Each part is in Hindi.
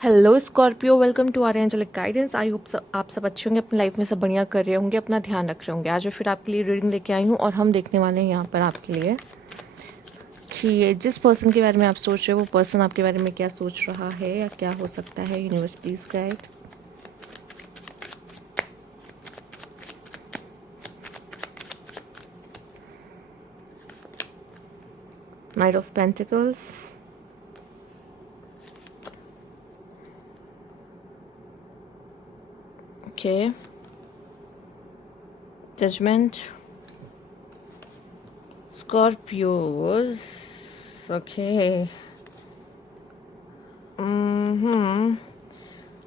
Hello Scorpio, welcome to our angelic guidance. I hope आप सब अच्छे होंगे, अपनी लाइफ में सब बढ़िया कर रहे होंगे, अपना ध्यान रख रहे होंगे। आज मैं फिर आपके लिए रीडिंग लेके आई हूँ और हम देखने वाले हैं यहाँ पर आपके लिए कि ये जिस पर्सन के बारे में आप सोच रहे हो वो पर्सन आपके बारे में क्या सोच रहा है या क्या हो सकता है। Universe please guide. Knight of pentacles, okay, judgement, Scorpios, okay.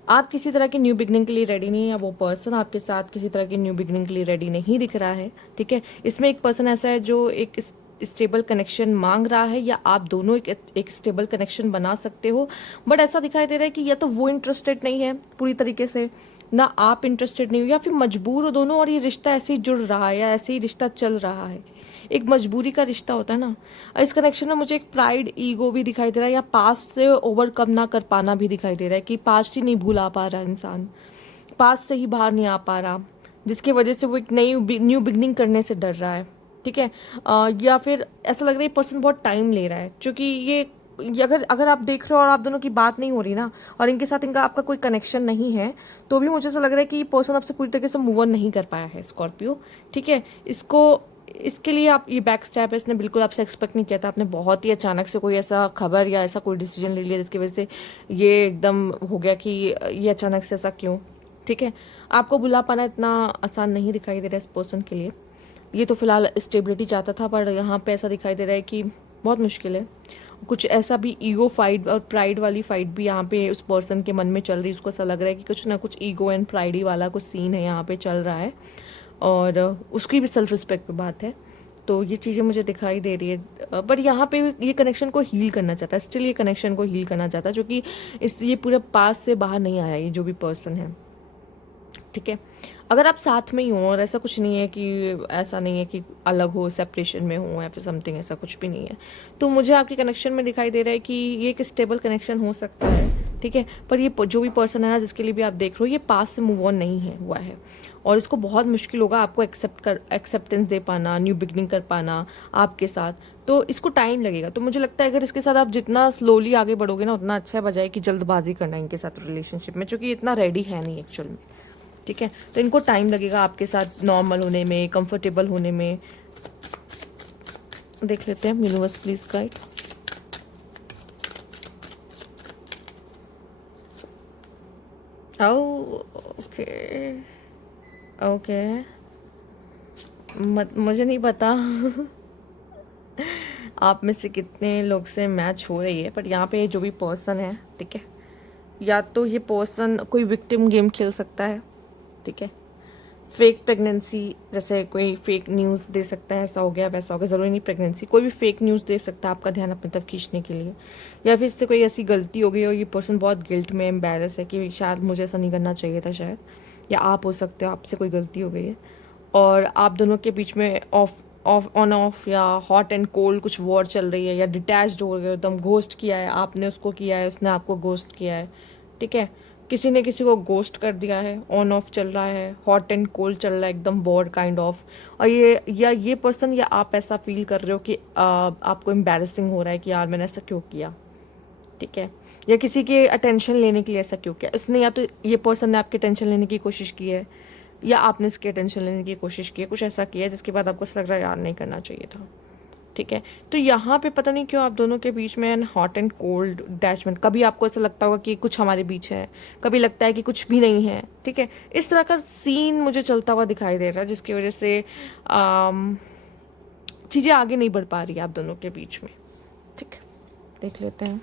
आप किसी तरह की न्यू बिगनिंग के लिए रेडी नहीं है या वो पर्सन आपके साथ किसी तरह की न्यू बिगनिंग के लिए रेडी नहीं दिख रहा है। ठीक है, इसमें एक पर्सन ऐसा है जो एक स्टेबल कनेक्शन मांग रहा है या आप दोनों एक स्टेबल कनेक्शन बना सकते हो। बट ऐसा दिखाई दे रहा है कि या तो वो इंटरेस्टेड नहीं है पूरी तरीके से, ना आप इंटरेस्टेड नहीं हो, या फिर मजबूर हो दोनों और ये रिश्ता ऐसे ही जुड़ रहा है या ऐसे ही रिश्ता चल रहा है। एक मजबूरी का रिश्ता होता है ना। इस कनेक्शन में मुझे एक प्राइड ईगो भी दिखाई दे रहा है या पास्ट से ओवरकम ना कर पाना भी दिखाई दे रहा है कि पास्ट ही नहीं भूला पा रहा इंसान, पास्ट से ही बाहर नहीं आ पा रहा, जिसकी वजह से वो एक नई न्यू बिगनिंग करने से डर रहा है। ठीक है, या फिर ऐसा लग रहा है पर्सन बहुत टाइम ले रहा है, क्योंकि ये अगर अगर आप देख रहे हो और आप दोनों की बात नहीं हो रही ना, और इनके साथ इनका आपका कोई कनेक्शन नहीं है, तो भी मुझे ऐसा लग रहा है कि ये पर्सन आपसे पूरी तरीके से मूव ऑन नहीं कर पाया है स्कॉर्पियो। ठीक है, इसके लिए आप ये बैक स्टेप है, इसने बिल्कुल आपसे एक्सपेक्ट नहीं किया था। आपने बहुत ही अचानक से कोई ऐसा खबर या ऐसा कोई डिसीजन ले लिया जिसकी वजह से ये एकदम हो गया कि ये अचानक से ऐसा क्यों। ठीक है, आपको बुला पाना इतना आसान नहीं दिखाई दे रहा है इस पर्सन के लिए। ये तो फिलहाल स्टेबिलिटी चाहता था, पर यहाँ पे ऐसा दिखाई दे रहा है कि बहुत मुश्किल है। कुछ ऐसा भी ईगो फाइट और प्राइड वाली फाइट भी यहाँ पे उस पर्सन के मन में चल रही है। उसको ऐसा लग रहा है कि कुछ ना कुछ ईगो एंड प्राइडी वाला कुछ सीन है यहाँ पे चल रहा है, और उसकी भी सेल्फ रिस्पेक्ट पे बात है। तो ये चीज़ें मुझे दिखाई दे रही है, पर यहाँ पे ये कनेक्शन को हील करना चाहता है, स्टिल ये कनेक्शन को हील करना चाहता है, जो कि ये पूरे पास से बाहर नहीं आया ये जो भी पर्सन है। ठीक है, अगर आप साथ में ही हो और ऐसा कुछ नहीं है कि ऐसा नहीं है कि अलग हो, सेपरेशन में हो या फिर समथिंग, ऐसा कुछ भी नहीं है, तो मुझे आपके कनेक्शन में दिखाई दे रहा है कि ये एक स्टेबल कनेक्शन हो सकता है। ठीक है, पर ये जो भी पर्सन है ना जिसके लिए भी आप देख रहे हो, ये पास से मूव ऑन नहीं है हुआ है, और इसको बहुत मुश्किल होगा आपको एक्सेप्टेंस दे पाना, न्यू बिगनिंग कर पाना आपके साथ। तो इसको टाइम लगेगा। तो मुझे लगता है अगर इसके साथ आप जितना स्लोली आगे बढ़ोगे ना उतना अच्छा है, बजाय कि जल्दबाजी करना इनके साथ रिलेशनशिप में, क्योंकि इतना रेडी है नहीं एक्चुअल में। ठीक है, तो इनको टाइम लगेगा आपके साथ नॉर्मल होने में, कंफर्टेबल होने में। देख लेते हैं universe please guide. Okay, okay, मुझे नहीं पता आप में से कितने लोग से मैच हो रही है, पर यहाँ पे जो भी पर्सन है, ठीक है, या तो ये पर्सन कोई विक्टिम गेम खेल सकता है। ठीक है, फेक प्रेगनेंसी, जैसे कोई फेक न्यूज़ दे सकता है, ऐसा हो गया वैसा हो गया, ज़रूरी नहीं प्रेगनेंसी, कोई भी फेक न्यूज़ दे सकता है आपका ध्यान अपनी तरफ खींचने के लिए। या फिर इससे कोई ऐसी गलती हो गई और ये पर्सन बहुत गिल्ट में एम्बेरस है कि शायद मुझे ऐसा नहीं करना चाहिए था शायद, या आप हो सकते हो, आपसे कोई गलती हो गई है और आप दोनों के बीच में ऑन ऑफ या हॉट एंड कोल्ड कुछ वॉर चल रही है, या डिटैच्ड हो गए एकदम, घोस्ट किया है आपने उसको, किया है उसने आपको घोस्ट किया है। ठीक है, किसी ने किसी को घोस्ट कर दिया है, ऑन ऑफ चल रहा है, हॉट एंड कोल्ड चल रहा है, एकदम बोर्ड काइंड ऑफ। और ये पर्सन या आप ऐसा फील कर रहे हो कि आपको एम्बैरेसिंग हो रहा है कि यार मैंने ऐसा क्यों किया। ठीक है, या किसी के अटेंशन लेने के लिए ऐसा क्यों किया इसने, या तो ये पर्सन ने आपके अटेंशन लेने की कोशिश की है या आपने इसके अटेंशन लेने की कोशिश की है, कुछ ऐसा किया है जिसके बाद आपको लग रहा है यार नहीं करना चाहिए था। ठीक है, तो यहाँ पे पता नहीं क्यों आप दोनों के बीच में हॉट एंड कोल्ड अटैचमेंट, कभी आपको ऐसा लगता होगा कि कुछ हमारे बीच है, कभी लगता है कि कुछ भी नहीं है। ठीक है, इस तरह का सीन मुझे चलता हुआ दिखाई दे रहा है, जिसकी वजह से चीज़ें आगे नहीं बढ़ पा रही है आप दोनों के बीच में। ठीक है, देख लेते हैं।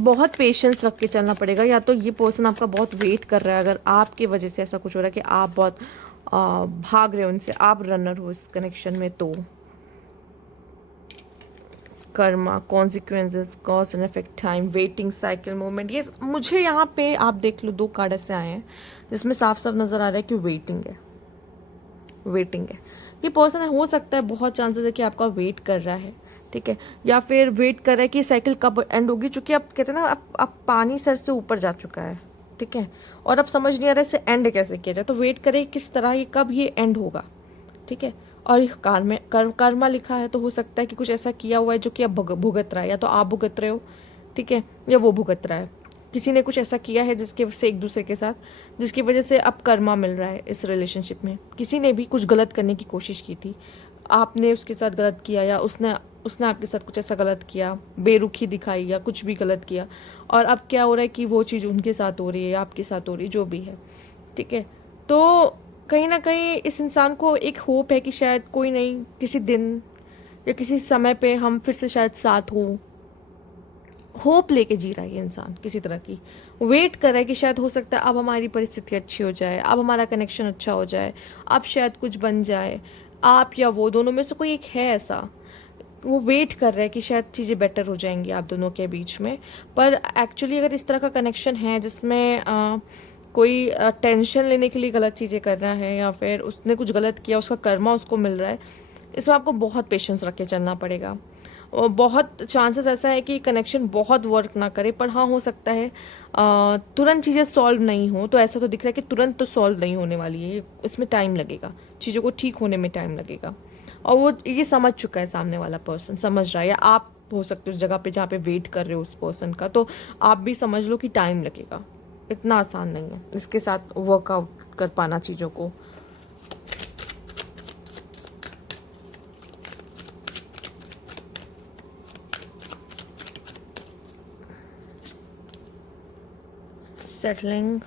बहुत पेशेंस रख के चलना पड़ेगा, या तो ये पर्सन आपका बहुत वेट कर रहा है, अगर आपकी वजह से ऐसा कुछ हो रहा है कि आप बहुत भाग रहे हो उनसे, आप रनर हो इस कनेक्शन में, तो Karma, consequences, cause and effect, time, waiting, cycle, movement, ये मुझे यहाँ पे आप देख लो 2 कार्ड ऐसे आए हैं जिसमें साफ साफ नजर आ रहा है कि वेटिंग है, वेटिंग है। ये पर्सन हो सकता है, बहुत चांसेस है कि आपका वेट कर रहा है। ठीक है, या फिर वेट कर रहा है कि साइकिल कब एंड होगी, चूंकि अब कहते हैं ना अब पानी सर से ऊपर जा चुका है, ठीक है, और अब समझ नहीं आ रहा है इसे एंड कैसे किया जाए, तो वेट करे किस तरह ये कब ये एंड होगा, ठीक है। और कर्मा लिखा है, तो हो सकता है कि कुछ ऐसा किया हुआ है जो कि अब भुगत रहा है, या तो आप भुगत रहे हो, ठीक है, या वो भुगत रहा है। किसी ने कुछ ऐसा किया है जिसके वजह से एक दूसरे के साथ, जिसकी वजह से अब कर्मा मिल रहा है इस रिलेशनशिप में। किसी ने भी कुछ गलत करने की कोशिश की थी, आपने उसके साथ गलत किया, या उसने उसने आपके साथ कुछ ऐसा गलत किया, बेरुखी दिखाई या कुछ भी गलत किया, और अब क्या हो रहा है कि वो चीज़ उनके साथ हो रही है या आपके साथ हो रही है, जो भी है, ठीक है। तो कहीं ना कहीं इस इंसान को एक होप है कि शायद कोई नहीं, किसी दिन या किसी समय पे हम फिर से शायद साथ हों। होप लेके जी रहा है ये इंसान, किसी तरह की वेट कर रहा है कि शायद हो सकता है अब हमारी परिस्थिति अच्छी हो जाए, अब हमारा कनेक्शन अच्छा हो जाए, अब शायद कुछ बन जाए। आप या वो दोनों में से कोई एक है ऐसा, वो वेट कर रहा है कि शायद चीज़ें बेटर हो जाएंगी आप दोनों के बीच में। पर एक्चुअली अगर इस तरह का कनेक्शन है जिसमें कोई टेंशन लेने के लिए गलत चीज़ें कर रहा है, या फिर उसने कुछ गलत किया उसका कर्मा उसको मिल रहा है, इसमें आपको बहुत पेशेंस रख के चलना पड़ेगा। और बहुत चांसेस ऐसा है कि कनेक्शन बहुत वर्क ना करे, पर हाँ हो सकता है तुरंत चीज़ें सॉल्व नहीं हो, तो ऐसा तो दिख रहा है कि तुरंत तो सॉल्व नहीं होने वाली है, इसमें टाइम लगेगा, चीज़ों को ठीक होने में टाइम लगेगा। और वो ये समझ चुका है, सामने वाला पर्सन समझ रहा है, या आप हो सकते हो उस जगह पे जहाँ पे वेट कर रहे हो उस पर्सन का, तो आप भी समझ लो कि टाइम लगेगा, इतना आसान नहीं है इसके साथ वर्कआउट कर पाना चीज़ों को। सेटलिंग,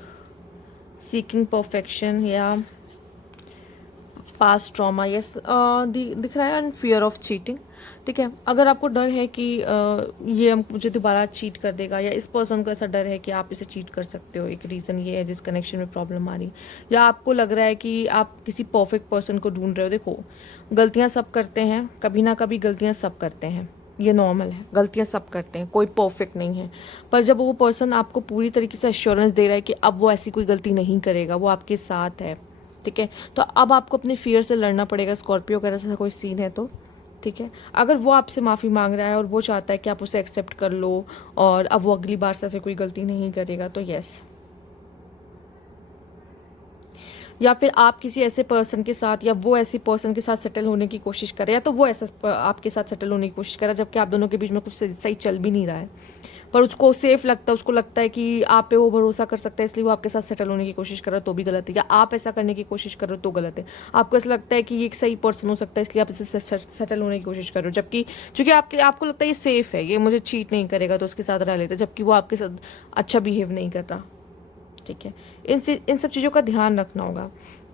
सीकिंग परफेक्शन, या पास्ट ट्रॉमा, यस दिख रहा है, एंड फियर ऑफ चीटिंग, ठीक है। अगर आपको डर है कि ये मुझे दोबारा चीट कर देगा, या इस पर्सन को ऐसा डर है कि आप इसे चीट कर सकते हो, एक रीज़न ये है जिस कनेक्शन में प्रॉब्लम आ रही, या आपको लग रहा है कि आप किसी परफेक्ट पर्सन को ढूंढ रहे हो। देखो, गलतियां सब करते हैं, कभी ना कभी गलतियां सब करते हैं, ये नॉर्मल है, गलतियां सब करते हैं, कोई परफेक्ट नहीं है। पर जब वो पर्सन आपको पूरी तरीके से एश्योरेंस दे रहा है कि अब वो ऐसी कोई गलती नहीं करेगा, वो आपके साथ है, ठीक है, तो अब आपको अपने फियर से लड़ना पड़ेगा। स्कॉर्पियो वगैरह से कोई सीन है तो, ठीक है, अगर वो आपसे माफ़ी मांग रहा है और वो चाहता है कि आप उसे एक्सेप्ट कर लो और अब वो अगली बार से ऐसे कोई गलती नहीं करेगा, तो यस। या फिर आप किसी ऐसे पर्सन के साथ, या वो ऐसी पर्सन के साथ सेटल होने की कोशिश करे, या तो वो ऐसा आपके साथ सेटल होने की कोशिश करे, जबकि आप दोनों के बीच में कुछ सही चल भी नहीं रहा है, पर उसको सेफ लगता है, उसको लगता है कि आप पे वो भरोसा कर सकता है, इसलिए वो आपके साथ सेटल होने की कोशिश कर रहा है, तो भी गलत है। या आप ऐसा करने की कोशिश कर रहे हो तो गलत है। आपको ऐसा लगता है कि ये एक सही पर्सन हो सकता है, इसलिए आप इसे सेटल होने की कोशिश कर रहे हो, जबकि चूंकि आपको लगता है ये सेफ है, ये मुझे चीट नहीं करेगा, तो उसके साथ रह लेते, जबकि वो आपके साथ अच्छा बिहेव नहीं कर रहा, ठीक है। इन सब चीज़ों का ध्यान रखना होगा,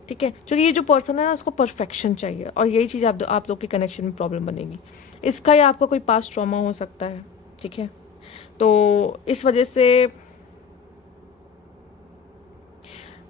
ठीक है, क्योंकि ये जो पर्सन है ना, उसको परफेक्शन चाहिए, और यही चीज़ आप लोग के कनेक्शन में प्रॉब्लम बनेगी। इसका या आपका कोई पास्ट ट्रॉमा हो सकता है, ठीक है, तो इस वजह से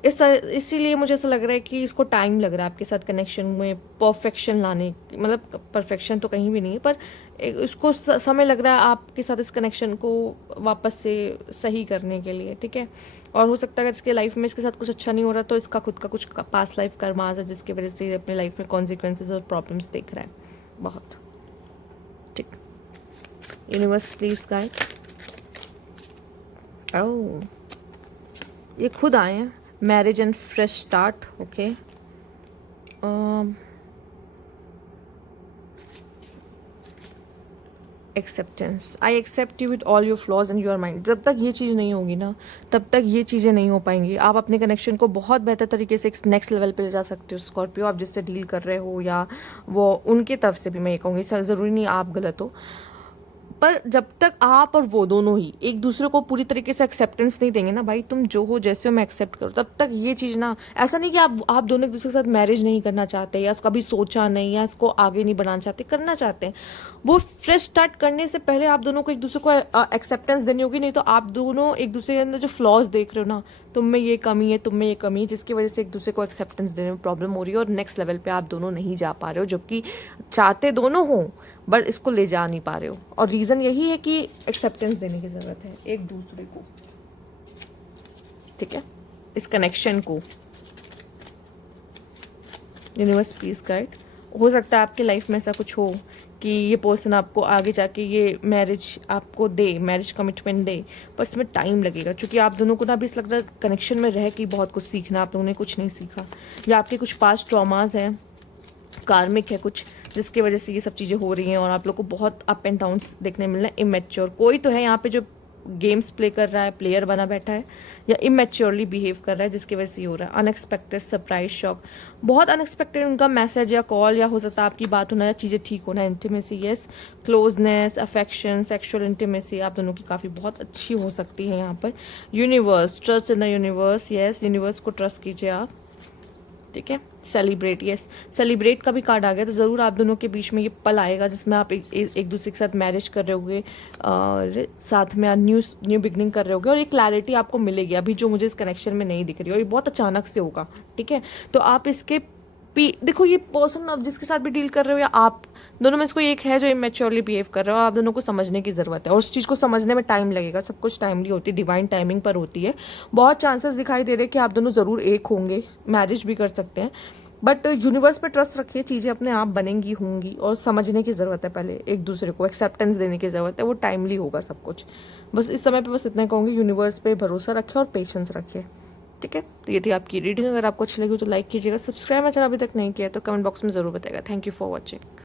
इसीलिए मुझे ऐसा लग रहा है कि इसको टाइम लग रहा है आपके साथ कनेक्शन में परफेक्शन लाने, मतलब परफेक्शन तो कहीं भी नहीं है, पर इसको समय लग रहा है आपके साथ इस कनेक्शन को वापस से सही करने के लिए, ठीक है। और हो सकता है अगर इसके लाइफ में इसके साथ कुछ अच्छा नहीं हो रहा, तो इसका खुद का कुछ पास्ट लाइफ कर्मास है, जिसकी वजह से अपने लाइफ में कॉन्सिक्वेंसेज और प्रॉब्लम्स देख रहा है बहुत, ठीक। Universe please guide. ओह, ये खुद आए हैं, marriage and fresh start, okay. Acceptance, I accept you with all your flaws and your mind. जब तक ये चीज़ नहीं होगी ना, तब तक ये चीज़ें नहीं हो पाएंगी। आप अपने कनेक्शन को बहुत बेहतर तरीके से एक नेक्स्ट लेवल पे ले जा सकते हो स्कॉर्पियो, आप जिससे डील कर रहे हो, या वो उनके तरफ से भी मैं ये कहूँगी, ज़रूरी नहीं आप गलत हो, पर जब तक आप और वो दोनों ही एक दूसरे को पूरी तरीके से एक्सेप्टेंस नहीं देंगे ना, भाई तुम जो हो जैसे हो मैं एक्सेप्ट करूँ, तब तक ये चीज़ ना, ऐसा नहीं कि आप दोनों एक दूसरे के साथ मैरिज नहीं करना चाहते, या कभी सोचा नहीं, या इसको आगे नहीं बढ़ाना चाहते, करना चाहते हैं, वो फ्रेश स्टार्ट करने से पहले आप दोनों को एक दूसरे को एक्सेप्टेंस देनी होगी। नहीं तो आप दोनों एक दूसरे के अंदर जो फ्लॉज देख रहे हो ना, तुम में ये कमी है, तुम में ये कमी है, जिसकी वजह से एक दूसरे को एक्सेप्टेंस देने में प्रॉब्लम हो रही है, और नेक्स्ट लेवल पे आप दोनों नहीं जा पा रहे हो, जबकि चाहते दोनों हो, बट इसको ले जा नहीं पा रहे हो। और रीज़न यही है कि एक्सेप्टेंस देने की ज़रूरत है एक दूसरे को, ठीक है, इस कनेक्शन को। Universe please guide. हो सकता है आपकी लाइफ में ऐसा कुछ हो कि ये पर्सन आपको आगे जाके ये मैरिज आपको दे, मैरिज कमिटमेंट दे, पर इसमें टाइम लगेगा, क्योंकि आप दोनों को ना अभी इस लग रहा है कनेक्शन में रह के बहुत कुछ सीखना, आप लोगों ने कुछ नहीं सीखा, या आपके कुछ पास्ट ट्रॉमास हैं, कार्मिक है कुछ, जिसकी वजह से ये सब चीज़ें हो रही हैं और आप लोग को बहुत अप एंड डाउन्स देखने मिल रहे हैं। इमेच्योर कोई तो है यहाँ पे जो गेम्स प्ले कर रहा है, प्लेयर बना बैठा है, या इमेच्योरली बिहेव कर रहा है, जिसकी वजह से ये हो रहा है। अनएक्सपेक्टेड सरप्राइज शॉक, बहुत अनएक्सपेक्टेड उनका मैसेज या कॉल, या हो सकता है आपकी बात होना या चीज़ें ठीक होना। Intimacy, yes, closeness, affection, sexual intimacy आप दोनों की काफ़ी बहुत अच्छी हो सकती है यहाँ पर। Universe, trust in the universe, yes, universe को ट्रस्ट कीजिए आप, ठीक है। सेलिब्रेट, यस, सेलिब्रेट का भी कार्ड आ गया, तो ज़रूर आप दोनों के बीच में ये पल आएगा जिसमें आप एक दूसरे के साथ मैरिज कर रहे होगे और साथ में न्यू बिगनिंग कर रहे होगे, और ये क्लैरिटी आपको मिलेगी अभी जो मुझे इस कनेक्शन में नहीं दिख रही, और ये बहुत अचानक से होगा, ठीक है। तो आप इसके देखो, ये पर्सन आप जिसके साथ भी डील कर रहे हो या आप दोनों में से कोई एक है जो इमेच्योरली बिहेव कर रहे हो, आप दोनों को समझने की ज़रूरत है, और उस चीज़ को समझने में टाइम लगेगा। सब कुछ टाइमली होती है, डिवाइन टाइमिंग पर होती है। बहुत चांसेस दिखाई दे रहे हैं कि आप दोनों ज़रूर एक होंगे, मैरिज भी कर सकते हैं, बट यूनिवर्स पे ट्रस्ट रखिए, चीज़ें अपने आप बनेंगी होंगी, और समझने की ज़रूरत है, पहले एक दूसरे को एक्सेप्टेंस देने की ज़रूरत है, वो टाइमली होगा सब कुछ। बस इस समय पे बस इतना कहूँगी, यूनिवर्स पे भरोसा रखें और पेशेंस रखें, ठीक है। तो ये थी आपकी रीडिंग। अगर आपको अच्छी लगी तो लाइक कीजिएगा, सब्सक्राइब मेरा चैनल अभी तक नहीं किया तो कमेंट बॉक्स में ज़रूर बताएगा। Thank you for watching.